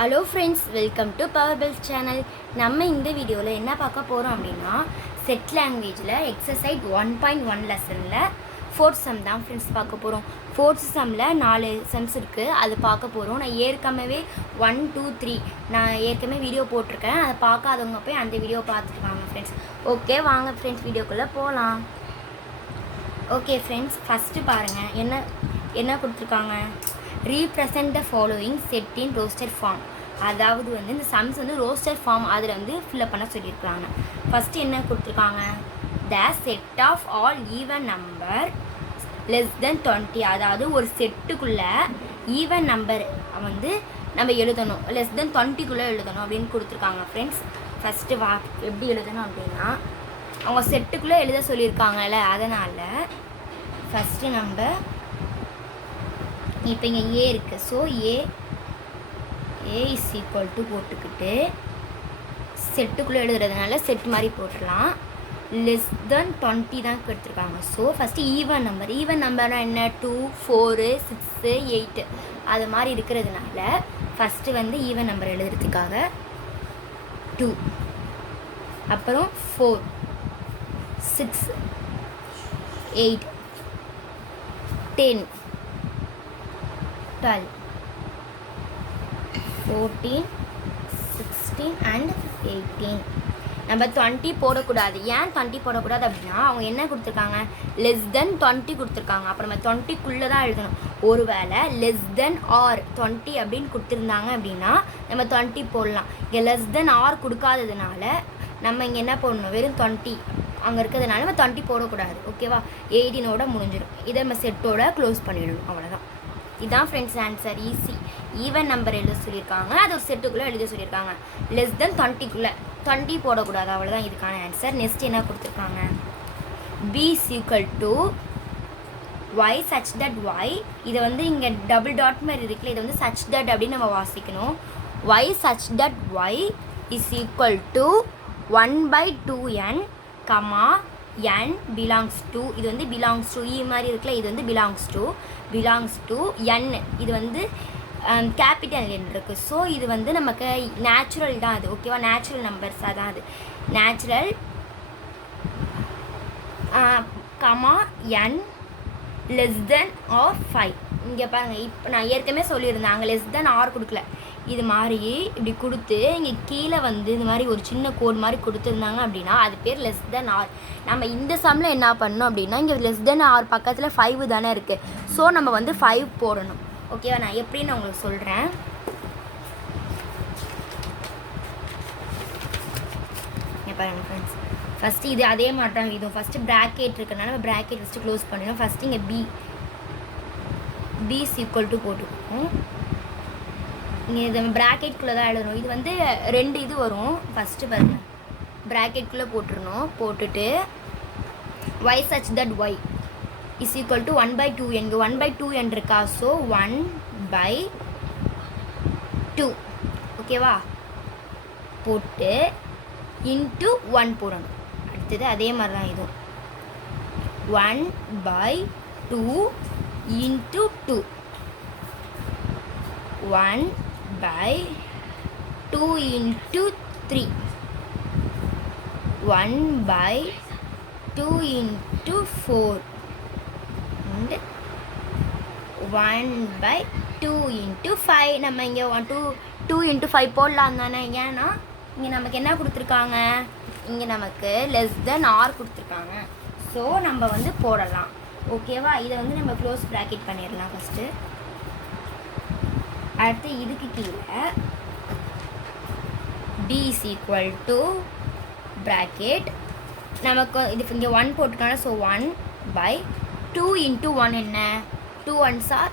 Hello friends, welcome to Power Bells channel. நம்ம இந்த வீடியோவில் என்ன பார்க்க போகிறோம் அப்படின்னா, செட் லாங்குவேஜில் எக்ஸசைஸ் 1.1 லெசனில் ஃபோர்த் சம் தான் ஃப்ரெண்ட்ஸ் பார்க்க போகிறோம். ஃபோர்த் சம்மில் 4 சம்ஸ் இருக்குது, அது பார்க்க போகிறோம். நான் ஏற்கனவே 1, 2, 3 நான் ஏற்கனவே வீடியோ போட்டிருக்கேன். அதை பார்க்காதவங்க போய் அந்த வீடியோ பார்த்துட்டு வாங்க ஃப்ரெண்ட்ஸ். ஓகே, வாங்க ஃப்ரெண்ட்ஸ் வீடியோக்குள்ளே போகலாம். ஓகே ஃப்ரெண்ட்ஸ், ஃபஸ்ட்டு பாருங்கள் என்ன கொடுத்துருக்காங்க. Represent the following set in roster form. அதாவது இந்த சம்ஸ் ரோஸ்டர் ஃபார்ம் அதில் ஃபில்அப் பண்ண சொல்லியிருக்காங்க. ஃபஸ்ட்டு என்ன கொடுத்துருக்காங்க, the set of all even number less than 20. அதாவது ஒரு செட்டுக்குள்ளே ஈவன் நம்பர் நம்ம எழுதணும், லெஸ் தென் 20க்குள்ளே எழுதணும் அப்படின்னு கொடுத்துருக்காங்க ஃப்ரெண்ட்ஸ். ஃபஸ்ட்டு எப்படி எழுதணும் அப்படின்னா, அவங்க செட்டுக்குள்ளே எழுத சொல்லியிருக்காங்கல்ல, அதனால் ஃபஸ்ட்டு நம்ம இப்போ இங்கே ஏ இருக்குது. So A is equal to போட்டுக்கிட்டு செட்டுக்குள்ளே எழுதுறதுனால செட் மாதிரி போட்டுடலாம். லெஸ் தென் 20 தான் எடுத்துருக்காங்க. ஸோ ஃபஸ்ட்டு ஈவன் நம்பர்னால் என்ன, 2, 4, 6, 8 அது மாதிரி இருக்கிறதுனால ஃபஸ்ட்டு ஈவன் நம்பர் எழுதுறதுக்காக 2, அப்புறம் 4, 6, 8, 10, 12, 14, 16 and 18. நம்ம 20 போடக்கூடாது. ஏன் 20 போடக்கூடாது அப்படின்னா, அவங்க என்ன கொடுத்துருக்காங்க, லெஸ் தென் 20 கொடுத்துருக்காங்க. அப்போ நம்ம 20க்குள்ளே தான் எழுதணும். ஒரு வேளை லெஸ் தென் ஆர் 20 அப்படின்னு கொடுத்துருந்தாங்க அப்படின்னா நம்ம 20 போடலாம். இங்கே லெஸ் தென் ஆர் கொடுக்காததுனால நம்ம இங்கே என்ன போடணும், வெறும் 20 அங்கே இருக்கிறதுனால நம்ம 20 போடக்கூடாது. ஓகேவா, 18ஓட முடிஞ்சிடும். இதை நம்ம செட்டோட க்ளோஸ் பண்ணிடணும், அவ்வளோதான். இதுதான் friends answer. Easy. Even number எழுத சொல்லியிருக்காங்க, அது ஒரு செட்டுக்குள்ளே எழுத சொல்லியிருக்காங்க. லெஸ் தென் 20க்குள்ளே 20 போடக்கூடாது, அவ்வளோதான் இதுக்கான ஆன்சர். நெக்ஸ்ட் என்ன கொடுத்துருக்காங்க, B is equal to Y such that Y. இதை இங்கே டபுள் டாட் மாதிரி இருக்குல்ல, இதை சச் தட் அப்படின்னு நம்ம வாசிக்கணும். Y such that Y is equal to 1/2n comma n belongs to. இது belongs to e மாதிரி இருக்குல்ல, இது belongs to n. இது கேபிட்டல் n இருக்குது. ஸோ இது நமக்கு நேச்சுரல் தான் அது. ஓகேவா, நேச்சுரல் நம்பர்ஸாக தான் அது. Natural comma n less than or 5. இங்கே பாருங்கள், இப்போ நான் ஏற்கனவே சொல்லியிருந்தேன், அங்கே லெஸ் தென் ஆர் கொடுக்கல. இது மாதிரி இப்படி கொடுத்து இங்கே கீழே இது மாதிரி ஒரு சின்ன கோட் மாதிரி கொடுத்துருந்தாங்க அப்படின்னா அது பேர் லெஸ் தென் ஆர். நம்ம இந்த சம்மில் என்ன பண்ணணும் அப்படின்னா, இங்கே லெஸ் தென் ஆர் பக்கத்தில் 5 தானே இருக்குது. ஸோ நம்ம 5 போடணும். ஓகேவா, நான் எப்படின்னு உங்களுக்கு சொல்கிறேன். பாருங்கள் ஃப்ரெண்ட்ஸ், ஃபஸ்ட்டு இது அதே மாதிரி தான். இதுவும் ஃபஸ்ட்டு ப்ராக்கெட் இருக்கிறனால நம்ம ப்ராக்கெட் ஃபஸ்ட்டு க்ளோஸ் பண்ணிடணும். ஃபஸ்ட்டு இங்கே பி இஸ் ஈக்குவல் டு போட்டுக்கணும். இங்கே இது ப்ராக்கெட்குள்ளே தான் எழுதணும். இது 2 இது வரும். ஃபஸ்ட்டு பாருங்கள், ப்ராக்கெட்குள்ளே போட்டுருணும். போட்டுட்டு Y such that Y is equal to 1/2. இங்கே 1/2n இருக்கா. ஸோ 1/2. ஓகேவா, போட்டு இன்ட்டு 1 போடணும். அடுத்தது அதே மாதிரி தான் இதுவும் 1/2 into 2. 1/2 into 3. 1/2 into 4 and 1/2 into 5. நம்ம இங்கே 2 into 5 போடலாம் தானே. ஏன்னா இங்கே நமக்கு என்ன கொடுத்துருக்காங்க, இங்கே நமக்கு லெஸ் தென் ஆர் கொடுத்துருக்காங்க. ஸோ நம்ம போடலாம். ஓகேவா, இதை நம்ம க்ளோஸ் ப்ராக்கெட் பண்ணிடலாம் ஃபஸ்ட்டு. அடுத்து இதுக்கு கீழே b is equal to bracket. நமக்கு இது இங்கே 1 போட்டுக்கான. ஸோ 1/2 இன்ட்டு 1 என்ன, 2 1s are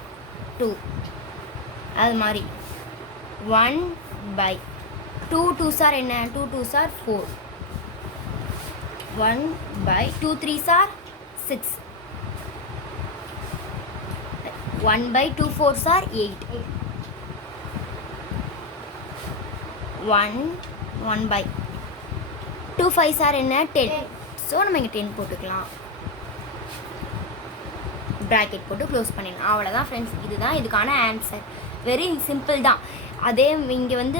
2. அது மாதிரி 1/2 2s are என்ன, 2 2s are 4. 1/2 3s are 6. 1/2 4s are 8. 1/2 5s are என்ன, 10. ஸோ நம்ம இங்கே 10 போட்டுக்கலாம். ப்ராக்கெட் போட்டு க்ளோஸ் பண்ணிடலாம். அவ்வளோதான் ஃப்ரெண்ட்ஸ், இதுதான் இதுக்கான ஆன்சர். வெரி சிம்பிள் தான். அதே இங்கே வந்து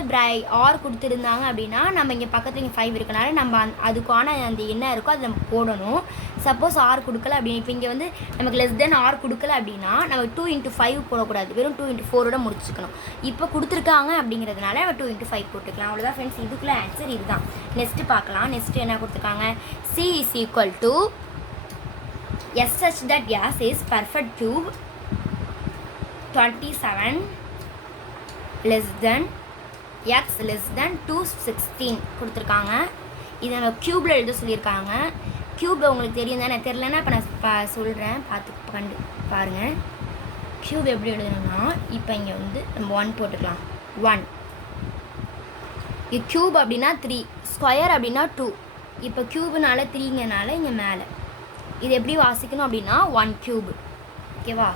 ஆர் கொடுத்துருந்தாங்க அப்படின்னா நம்ம இங்கே பக்கத்தில் இங்கே 5 இருக்கனால நம்ம அதுக்கான அந்த என்ன இருக்கோ அதை நம்ம போடணும். சப்போஸ் ஆர் கொடுக்கல அப்படின்னு இப்போ இங்கே வந்து நமக்கு லெஸ் தென் ஆர் கொடுக்கல அப்படின்னா நம்ம 2 × 5 போடக்கூடாது, வெறும் 2 × 4ஓட முடிச்சுக்கணும். இப்போ கொடுத்துருக்காங்க அப்படிங்கிறதுனால நம்ம 2 × 5 போட்டுக்கலாம். அவ்வளோதான் ஃப்ரெண்ட்ஸ், இதுக்குள்ளே ஆன்சர் இதுதான். நெக்ஸ்ட்டு பார்க்கலாம். நெக்ஸ்ட்டு என்ன கொடுத்துருக்காங்க, C is equal to S such that S is perfect cube 27 less than x less than 216 கொடுத்துருக்காங்க. இதை நம்ம க்யூப்பில் எழுத சொல்லியிருக்காங்க. க்யூப்பில் உங்களுக்கு தெரியும் தானே, தெரிலன்னா இப்போ நான் சொல்கிறேன், பார்த்து பாருங்கள். க்யூப் எப்படி எழுதணும்னா இப்போ இங்கே வந்து நம்ம 1 போட்டுக்கலாம். 1 இது க்யூப் அப்படின்னா 3, ஸ்கொயர் அப்படின்னா 2. இப்போ க்யூபுனால 3ங்கனால இங்கே மேலே இது எப்படி வாசிக்கணும் அப்படின்னா 1 க்யூப். ஓகேவா?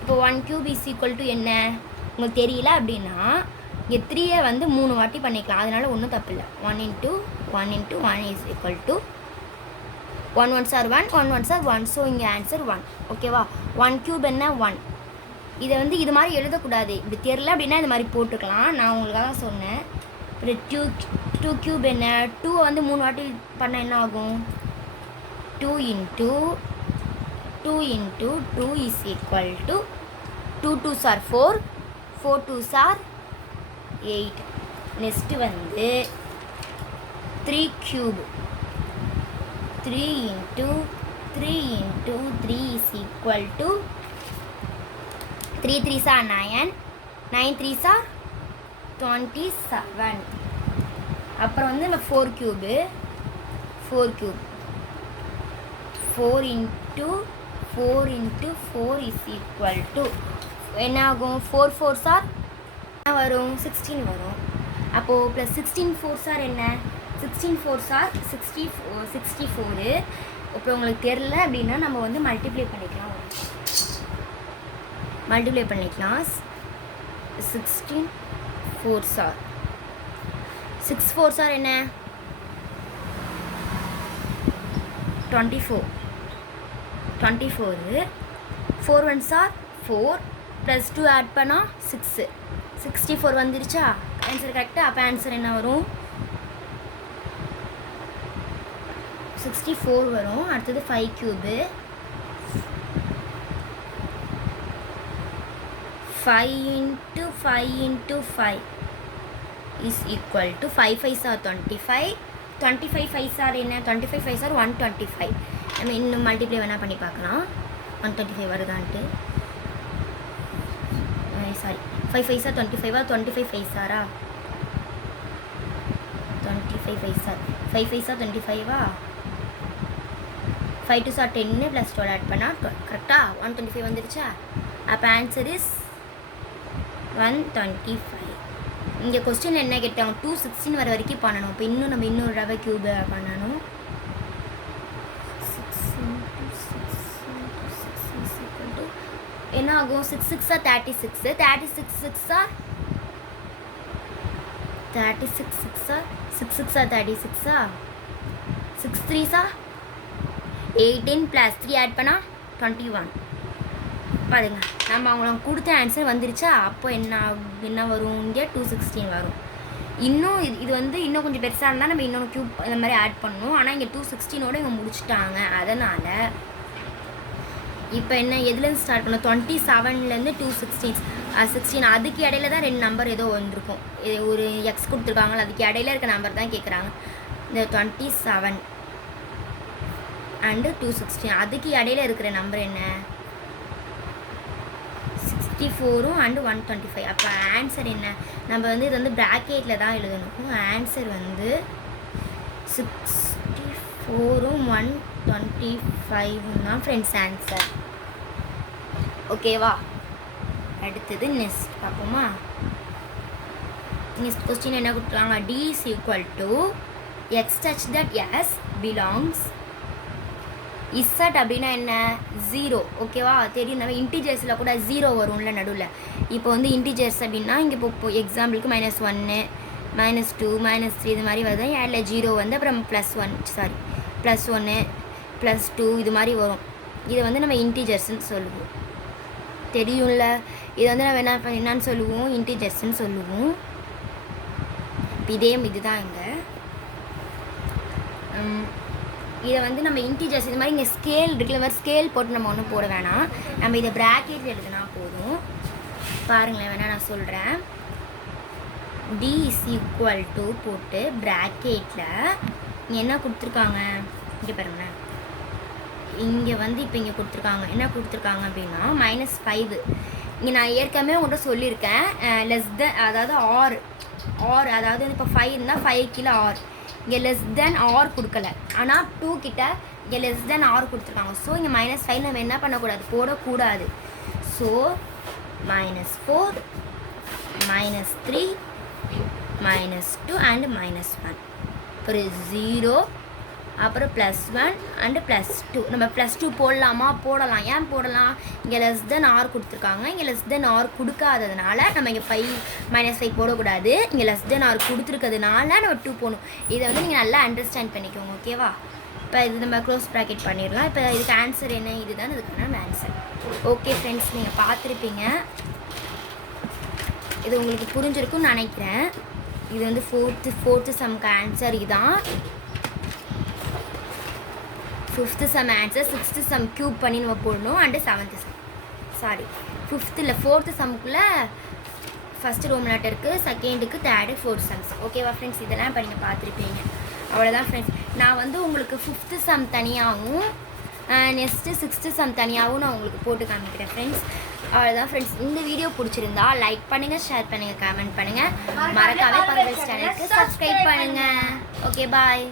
இப்போ 1 க்யூப் இஸ் ஈக்குவல் டு என்ன உங்களுக்கு தெரியல அப்படின்னா இங்கே 3ஐ வந்து 3 வாட்டி பண்ணிக்கலாம், அதனால ஒன்றும் தப்பு இல்லை. 1 × 1 × 1 is equal to 1 1s are 1 1 1s are 1. So இங்கே ஆன்சர் 1. ஓகேவா? 1 க்யூப் என்ன 1. இதை வந்து இது மாதிரி எழுதக்கூடாது, இப்படி தெரியல அப்படின்னா இது மாதிரி போட்டுக்கலாம். நான் உங்களுக்காக சொன்னேன். அப்புறம் 2 க்யூப் என்ன, 2 வந்து 3 வாட்டி பண்ணால் என்ன ஆகும், 2 × 2 is equal to 2 2s are 4 4 2s are 8. Next வந்து 3 cube 3 × 3 is equal to 3 3s are 9 9 3s are 27. அப்புறம் வந்து நம்ம 4 க்யூபு 4 × 4 is equal to என்ன ஆகும், 4 4s are என்ன வரும், 16 வரும். அப்போது ப்ளஸ் 16 4s are என்ன, 16 4s are 64. அப்புறம் உங்களுக்கு தெரில அப்படின்னா நம்ம வந்து மல்டிப்ளை பண்ணிக்கலாம். 16 4s are 6 4s are என்ன 24 4 1s are 4 ப்ளஸ் 2 ஆட் பண்ணால் 6 64 வந்துருச்சா, ஆன்சர் கரெக்டாக. அப்போ ஆன்சர் என்ன வரும், 64 வரும். அடுத்தது 5 cube 5 × 5 is equal to 5 5s are 25 25 5s are என்ன, 25 5s are 125. நம்ம இன்னும் மல்டிப்ளை வேணால் பண்ணி பார்க்கலாம் 125 வருதான்ட்டு. Sorry 5 5s are 25 25 5s are 25 5s are 5 5s are 25 5 2s are 10 plus 12 add பண்ணால் கரெக்டாக 125 வந்துருச்சா. அப்போ ஆன்சர் இஸ் 125. இங்கே கொஸ்டின் என்ன கேட்டாங்க, 216 வர வரைக்கும் பண்ணணும். இப்போ இன்னும் நம்ம இன்னொரு ரவை க்யூப் பண்ணணும். 6 என்ன ஆகும், 6 6 are 36 36 6 are 36 6 3s are 18 plus 3 add பண்ணால் 21. பாருங்க நம்ம அவங்களுக்கு கொடுத்த ஆன்சர் வந்துருச்சா. அப்போ என்ன வரும், இங்கே 216 வரும். இன்னும் இது வந்து இன்னும் கொஞ்சம் பெருசாக இருந்தால் நம்ம இன்னொன்று க்யூப் அந்த மாதிரி ஆட் பண்ணணும். ஆனால் இங்கே 216ஓடு இவங்க முடிச்சுட்டாங்க. அதனால் இப்போ என்ன எதுலேருந்து ஸ்டார்ட் பண்ணோம், 27லேருந்து 216 அதுக்கு இடையில தான் 2 நம்பர் ஏதோ வந்திருக்கும். ஒரு எக்ஸ் கொடுத்துருக்காங்களா, அதுக்கு இடையில இருக்க நம்பர் தான் கேட்குறாங்க. இந்த 27 அண்டு 216 அதுக்கு இடையில இருக்கிற நம்பர் என்ன, 64 அண்டு 125. அப்போ ஆன்சர் என்ன, நம்ம வந்து இது வந்து ப்ராக்கெட்டில் தான் எழுதணும். ஆன்சர் வந்து 64 125 தான் ஃப்ரெண்ட்ஸ் ஆன்சர். ஓகேவா? அடுத்தது நெக்ஸ்ட் பார்ப்போமா. நெக்ஸ்ட் கொஸ்டின் என்ன கொடுத்துருக்காங்க, D is equal to x such that S belongs Z அப்படின்னா என்ன, 0. ஓகேவா? தெரியும், நம்ம இன்டிஜர்ஸில் கூட 0 வரும்ல நடுவில். இப்போ வந்து இன்டிஜர்ஸ் அப்படின்னா இங்கே இப்போ எக்ஸாம்பிளுக்கு -1 -2 -3 இது மாதிரி வருது. அதில் 0 வந்து அப்புறம் +1 +2 இது மாதிரி வரும். இதை வந்து நம்ம இன்டிஜர்ஸ்ன்னு சொல்லுவோம். தெரியும்ல. இது வந்து நம்ம என்னன்னு சொல்லுவோம், இன்டிஜர்ஸ்ன்னு சொல்லுவோம். இதுதான் இங்கே. இதை வந்து நம்ம இன்டிஜர்ஸ் இது மாதிரி இங்கே ஸ்கேல் இருக்குல்ல, மாதிரி ஸ்கேல் போட்டு நம்ம ஒன்றும் போட வேணாம். நம்ம இதை ப்ராக்கெட் எழுதுனா போதும். பாருங்களேன், வேணா நான் சொல்கிறேன். d = போட்டு ப்ராக்கெட்டில் இங்கே என்ன கொடுத்துருக்காங்க, இங்கே பாருங்களேன். இங்கே வந்து இப்போ இங்கே கொடுத்துருக்காங்க, என்ன கொடுத்துருக்காங்க அப்படின்னா -5. இங்கே நான் ஏற்கனவே உங்கள்கிட்ட சொல்லியிருக்கேன், லெஸ் தென், அதாவது ஆர், அதாவது வந்து இப்போ 5 இருந்தால் 5 கீழே ஆர். இங்கே லெஸ் தென் ஆர் கொடுக்கல, ஆனால் 2 கிட்ட இங்கே லெஸ் தென் ஆர் கொடுத்துருக்காங்க. ஸோ இங்கே -5 நம்ம என்ன பண்ணக்கூடாது, போடக்கூடாது. So -4, -3, -2 and -1. அப்புறம் 0, அப்புறம் +1 அண்டு +2. நம்ம +2 போடலாமா, போடலாம். ஏன் போடலாம், இங்கே லெஸ் தென் ஆர் கொடுத்துருக்காங்க. இங்கே லெஸ் தென் ஆர் கொடுக்காததுனால நம்ம இங்கே -5 போடக்கூடாது. இங்கே லெஸ் தென் ஆர் கொடுத்துருக்கிறதுனால நம்ம 2 போடணும். இதை வந்து நீங்கள் நல்லா அண்டர்ஸ்டாண்ட் பண்ணிக்கோங்க, ஓகேவா? இப்போ இது நம்ம க்ளோஸ் ப்ராக்கெட் பண்ணிடலாம். இப்போ இதுக்கு ஆன்சர் என்ன, இதுதான் இதுக்கான ஆன்சர். ஓகே ஃப்ரெண்ட்ஸ், நீங்கள் பார்த்துருப்பீங்க, இது உங்களுக்கு புரிஞ்சிருக்கும்னு நினைக்கிறேன். இது வந்து ஃபோர்த்து சம்க்கு ஆன்சர் இதுதான். 5th some answer. 6th some cube பண்ணி நம்ம போடணும். And 7th some, sorry 5th இல்லை 4th சம்க்குள்ளே ஃபஸ்ட்டு ரோம் லெட்டருக்கு, செகண்டுக்கு, தேர்டு, 4th சம்ஸ். ஓகேவா ஃப்ரெண்ட்ஸ்? இதெல்லாம் இப்போ நீங்கள் பார்த்துருப்பீங்க. அவ்வளோதான் ஃப்ரெண்ட்ஸ். நான் வந்து உங்களுக்கு 5th சம் தனியாகவும் நெக்ஸ்ட்டு 6th சம் தனியாகவும் நான் உங்களுக்கு போட்டு காமிக்கிறேன் ஃப்ரெண்ட்ஸ். அவ்வளோதான் ஃப்ரெண்ட்ஸ். இந்த வீடியோ பிடிச்சிருந்தா லைக் பண்ணுங்கள், ஷேர் பண்ணுங்கள், கமெண்ட் பண்ணுங்கள். மறக்காம பரவல் சேனலுக்கு சப்ஸ்கிரைப் பண்ணுங்கள். ஓகே, பாய்.